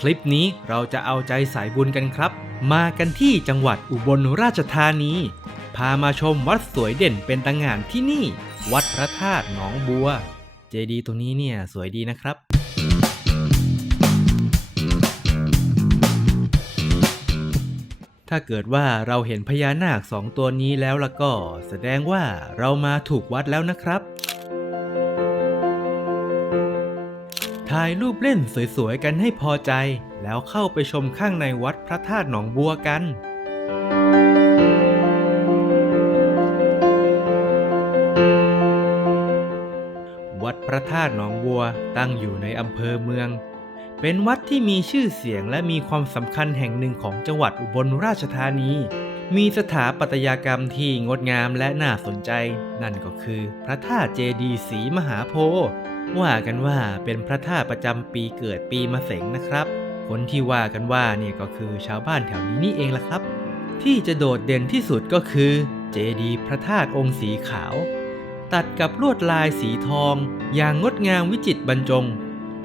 คลิปนี้เราจะเอาใจสายบุญกันครับ มากันที่จังหวัดอุบลราชธานี พามาชมวัดสวยเด่นเป็นต่างงานที่นี่ วัดพระธาตุหนองบัว เจดีย์ตรงนี้เนี่ยสวยดีนะครับถ้าเกิดว่าเราเห็นพญานาคสองตัวนี้แล้วละก็ แสดงว่าเรามาถูกวัดแล้วนะครับ ถ่ายรูปเล่นสวยๆกันให้พอใจ แล้วเข้าไปชมข้างในวัดพระธาตุหนองบัวกันวัดพระธาตุหนองบัวตั้งอยู่ในอำเภอเมือง เป็นวัดที่มีชื่อเสียงและมีความสำคัญแห่งหนึ่งของจังหวัดอุบลราชธานี มีสถาปัตยกรรมที่งดงามและน่าสนใจ นั่นก็คือพระธาตุเจดีย์ศรีมหาโพธิ์ ว่ากันว่าเป็นพระธาตุประจำปีเกิดปีมะเสงนะครับ คนที่ว่ากันว่าเนี่ยก็คือชาวบ้านแถวนี้นี่เองละครับ ที่จะโดดเด่นที่สุดก็คือ เจดีย์พระธาตุองค์สีขาว ตัดกับลวดลายสีทอง อย่างงดงามวิจิตรบรรจง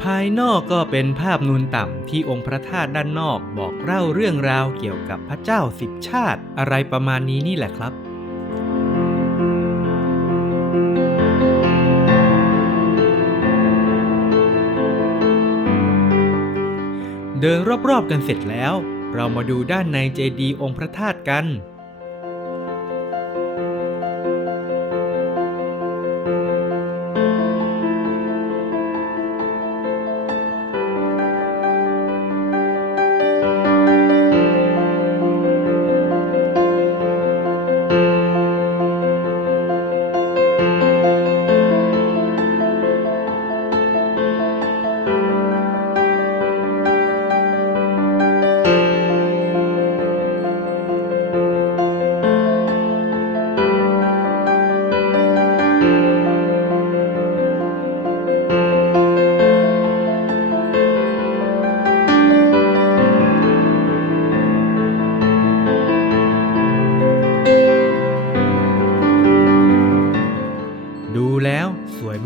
ภายนอกก็เป็นภาพนูนต่ำที่องค์พระธาตุด้านนอกบอกเล่าเรื่องราวเกี่ยวกับพระเจ้าสิบชาติอะไรประมาณนี้นี่แหละครับ เดินรอบๆกันเสร็จแล้ว เรามาดูด้านในเจดีย์องค์พระธาตุกัน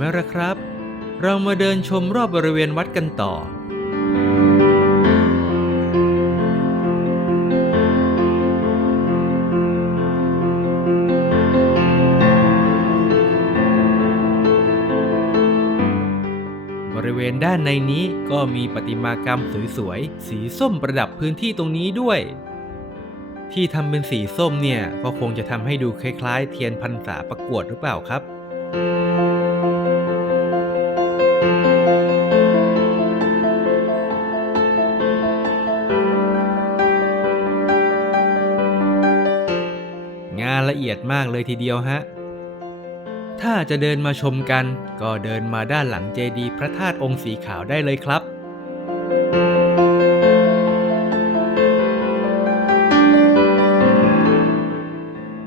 สวยไหมล่ะครับ เรามาเดินชมรอบบริเวณวัดกันต่อ บริเวณด้านในนี้ก็มีประติมากรรมสวยๆ สีส้มประดับพื้นที่ตรงนี้ด้วย ที่ทำเป็นสีส้มเนี่ย ก็คงจะทำให้ดูคล้ายๆ เทียนพรรษาประกวดหรือเปล่าครับ ละเอียดมากเลยทีเดียวฮะ ถ้าจะเดินมาชมกัน ก็เดินมาด้านหลังเจดีย์พระธาตุองค์สีขาวได้เลยครับ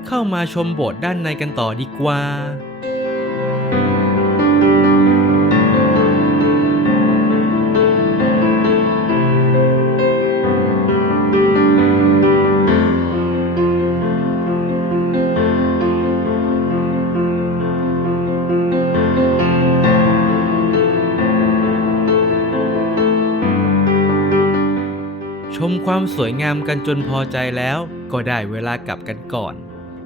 เข้ามาชมโบสถ์ด้านในกันต่อดีกว่า มความสวยงามกันจนพอใจแล้ว ก็ได้เวลากลับกันก่อน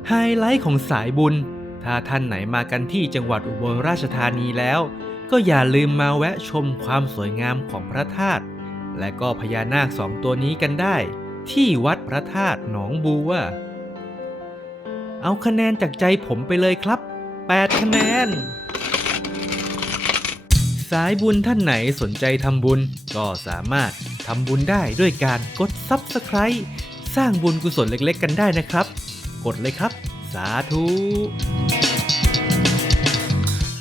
ไฮไลท์ของสายบุญ ถ้าท่านไหนมากันที่จังหวัดอุบลราชธานีแล้ว ก็อย่าลืมมาแวะชมความสวยงามของพระธาตุและก็พญานาคสองตัวนี้กันได้ ที่วัดพระธาตุหนองบัว เอาคะแนนจากใจผมไปเลยครับ 8 คะแนนสายบุญท่านไหนสนใจทำบุญก็สามารถ ทำบุญได้ด้วยการกด Subscribe สร้างบุญกุศลเล็กๆ กันได้นะครับ กดเลยครับ สาธุ